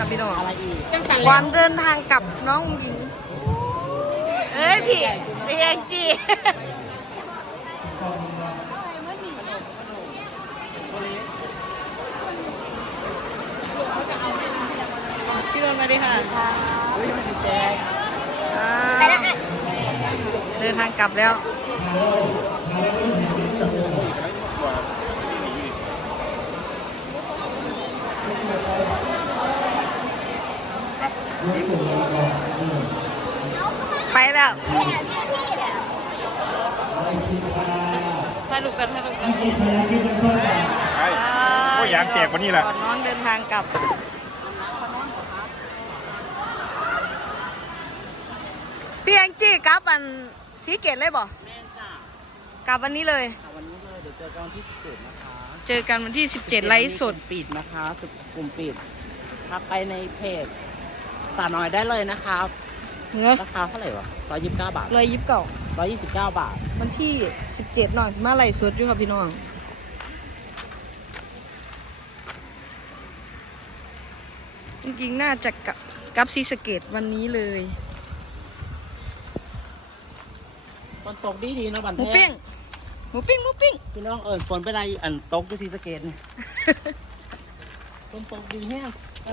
ค่ะพี่น้องอะไรอีกจังสันก่แล้อวนเดินทางกับน้องหญิง เอ้ยพี่พี่แองจี้พี่นนท์มาดิค่ะอ่าเดินทางกลับแล้ว ไปแล้วถ่ายรูปกันถ่ายรูปกันใช่โอ้ยยางแตกวันนี้แหละก่อนน้องเดินทางกลับพี่แองจี้กลับอันสีเกตเลยบ่แม่จ้ะกลับวันนี้เลยค่ะวันนี้เลยเดี๋ยวเจอกันวันที่17นะคะ เจอกันวันที่17ไลฟ์สดกลุ่มปิดนะคะสุดกลุ่มปิดทักไปในเพจสาวน้อยได้เลยนะครับเงอะราคาเท่าไหร่วะร้อยยี่สิบเก้าบาทเลยยิบเก่าร้อยยี่สิบเก้าบาท วันที่17หน่อยสิมาไลฟ์สดอยู่ค่ะพี่น้อง จริงๆ น่าจะกลับกลับซีสะเกตวันนี้เลยฝนตกดีดีๆเนาะบันหมูแท้ปิ้งหมูปิ้งหมูปิ้งพี่น้องเอิญฝนเป็นไรอันตกที่ซีสะเกตนี่ ฝนตกดีแห้งโอ้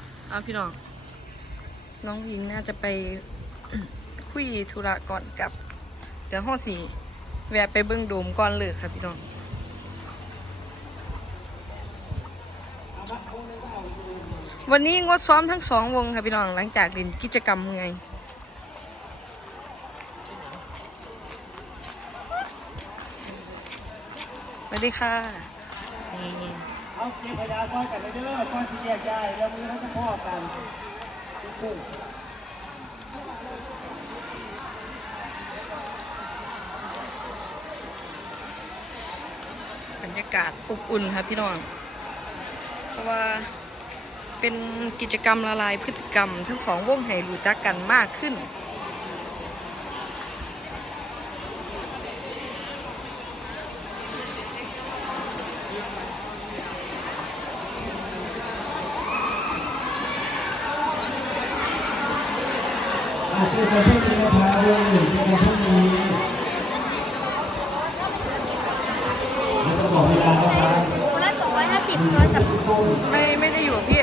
เอาพี่น้อง น้องหญิงน่าจะไปคุยธุระก่อนกับ เดี๋ยวห้องสี่แวะไปเบิ้งโดมก่อนเลยค่ะพี่น้องวันนี้งดซ้อมทั้งสองวงค่ะพี่น้องหลังจากเล่นกิจกรรมไง สวัสดีค่ะ เอาเก็บพยาซ้อยกันเด้อซ้อยที่แยกย้ายแล้วมือเขาจะพ่อกันบรรยากาศอบอุ่นค่ะพี่น้อง เพราะว่าเป็นกิจกรรมละลายพฤติกรรม ทั้งสองวงให้รู้จักกันมากขึ้น อาจจะเป็นพวกนี้นะครับเรื่องหนึ่งเป็นพวกนี้แล้วก็บอกเวลานะครับคนละสองร้อยห้าสิบโทรศัพท์ไม่ไม่ได้อยู่กับพี่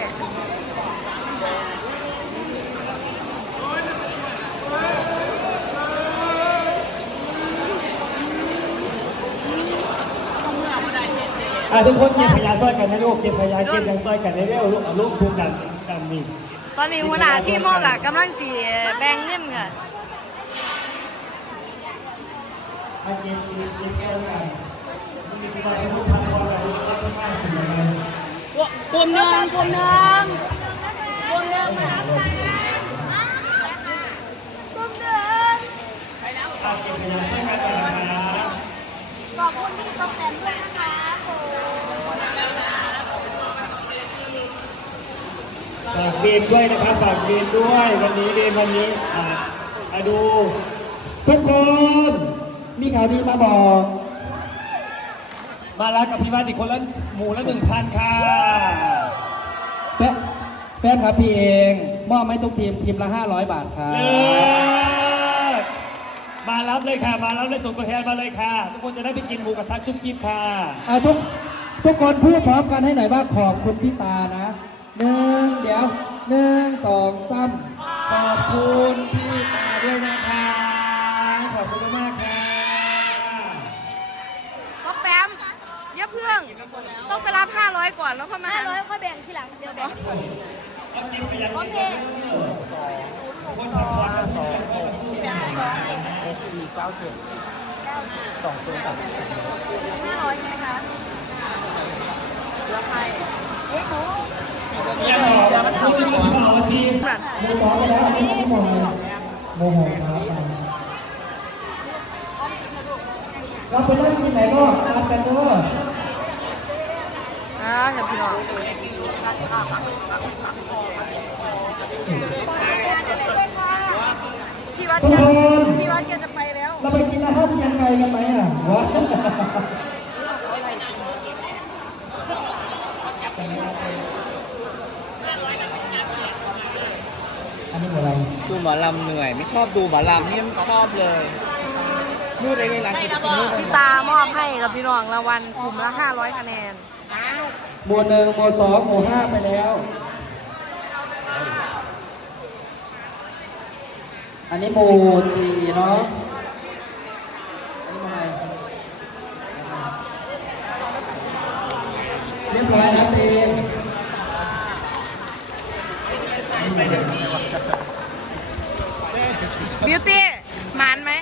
อะทุกคนเก็บพยาสร้อยกันนะลูกเก็บพยาเก็บยังสร้อยกันได้เร็วลูกลูกพูดกันกันนี่ ตอนนี้หัวหน้าที่มอกอะกำลังสีแบงเงินค่ะเอาเก็บบเก็บแก้วกันมีใครให้ลูกพักผ่อนอะไรลูกพักผ่อนสิ่งอะไรกลุ่มหนึ่งกลุ่มหนึ่งกลุ่มหนึ่งอะเก็บอกันกันนะครับขอบคุณพี่ปอมแปมด้วยนะคะโอ้ ฝากเกมด้วยนะครับฝากเกมด้วยวันนี้เกมวันนี้อะมาดู ทุกคนมีข่าวดีมาบอก มารักกับพี่วัดอีกคนละหมู่ละหนึ่งพันค่ะแฟนแฟนครับพี่เอง มอบให้ทุกทีมทีมละ 500 บาทครับเลิศมารับเลยค่ะ มารับเลยส่งตัวแทนมาเลยค่ะ ทุกคนจะได้ไปกินหมูกระทะชุบกิ๊บค่ะ อะทุกทุกคนพูดพร้อมกันให้หน่อยว่าขอบคุณพี่ตานะ หนึ่งเดี๋ยวหนึ่งสองสามขอบคุณพี่ตาด้วยนะคะขอบคุณมากค่ะป๊อปแปมอย่าเพิ่งต้องไปรับ 500 ก่อนแล้วค่อยมาห้าหาร้อยค่อยแบ่งทีหลังเดี๋ยวแบ่งเอากินไปยังโอเคสองสองเอสี่เก้าเจ็ดเก้าสองตัวกับห้าร้อยใช่ไหมคะแล้วใครเฮ้ยหนู โมสองไปแล้วอันนี้ไม่หมดเลยโมโหครับเราไปนั่งที่ไหนก็นัดกันด้วยอ่าค่ะพี่น้องพี่วัดทุกแกคนพี่วัดแกจะไปแล้ว เราไปกินอาหารยังไงกันไหมอะ นนี้อะไรดูหมอลำเหนื่อย ไม่ชอบดูหมอลำนี่ไม่ชอบเลยพูดอะไรไม่รักกินพูดพี่ตามอบให้กับพี่น้องรางวัลกลุ่มละ 500 คะแนนหมวดหนึ่งหมวดสองหมวดห้าไปแล้ว อันนี้หมวดสี่เนาะ อันนี้หมวดอะไรเรียบร้อยนะเต็ม บิวตี้หมานไหม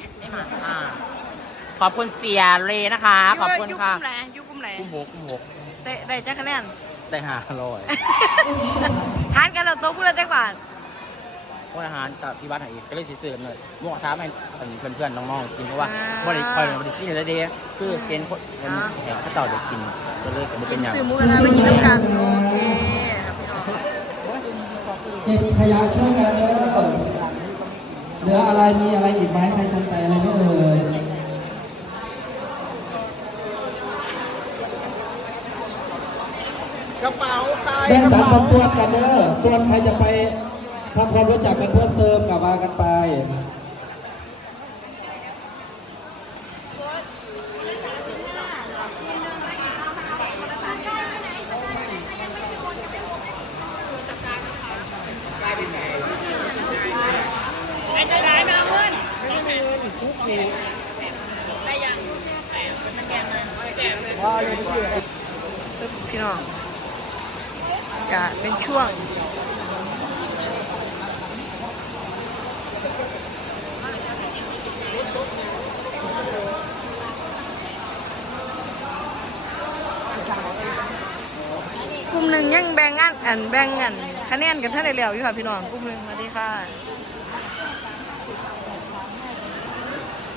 ขอบคุณเสียเรนะคะ ขอบคุณค่ะยุกลุ่มไหนยุคกลุ่มไหนกุ้งหกกุ้งหกได้ได้จ้าคะแนนได้ห้าร้อยทานกันเราโต๊ะพูดละจักบาทพวกอาหารกับพี่วัดไหนก็เลยซื้อๆเลยหมั่วท้าให้เพื่อนๆน้องๆกินเพราะว่าบริคอยบริซี่เลยเด้คือเป็นคนเห็นเขาเต่าเด็กกินก็เลยก็เป็นอย่างซื้อหมูกระทะไปกินน้ำกันโอเคครับพี่น้องเก็บขยะช่วยกันเด้อ เหลืออะไรมีอะไรอีกไหมใครสนใจอะไรไม่เอ่ยกระเป๋าใครแบ่งสรรปันส่วนกันเด้อส่วนใครจะไปทำความรู้จักกันเพิ่มเติมกลับมากันไป ทีได้ยังพี่น้องจะเป็นช่วงกลุ่มหนึ่งยังแบ่งงานอันแบ่งอันคะแนนกันท่านได้แล้วอยู่ค่ะพี่น้องกลุ่มหนึ่งสวัสดีค่ะ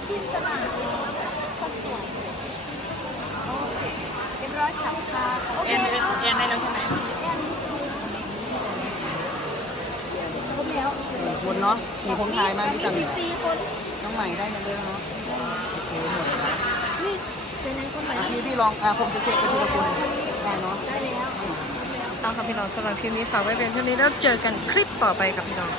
เป็นร้อยฉับค่ะโอเคเอ็นเอ็นได้แล้วใช่ไหมครบแล้วคนเนาะมีคนทายมากที่จังสิบสี่คนน้องใหม่ได้เงินเดือนเนาะนี่เป็นนั้นคนใหม่พี่พี่ลองอ่าผมจะเช็คไปทีละคนได้เนาะได้แล้ว ต้องค่ะพี่น้องสำหรับคลิปนี้ฝากไว้เป็นเท่านี้แล้วเจอกันคลิปต่อไปกับพี่น้อง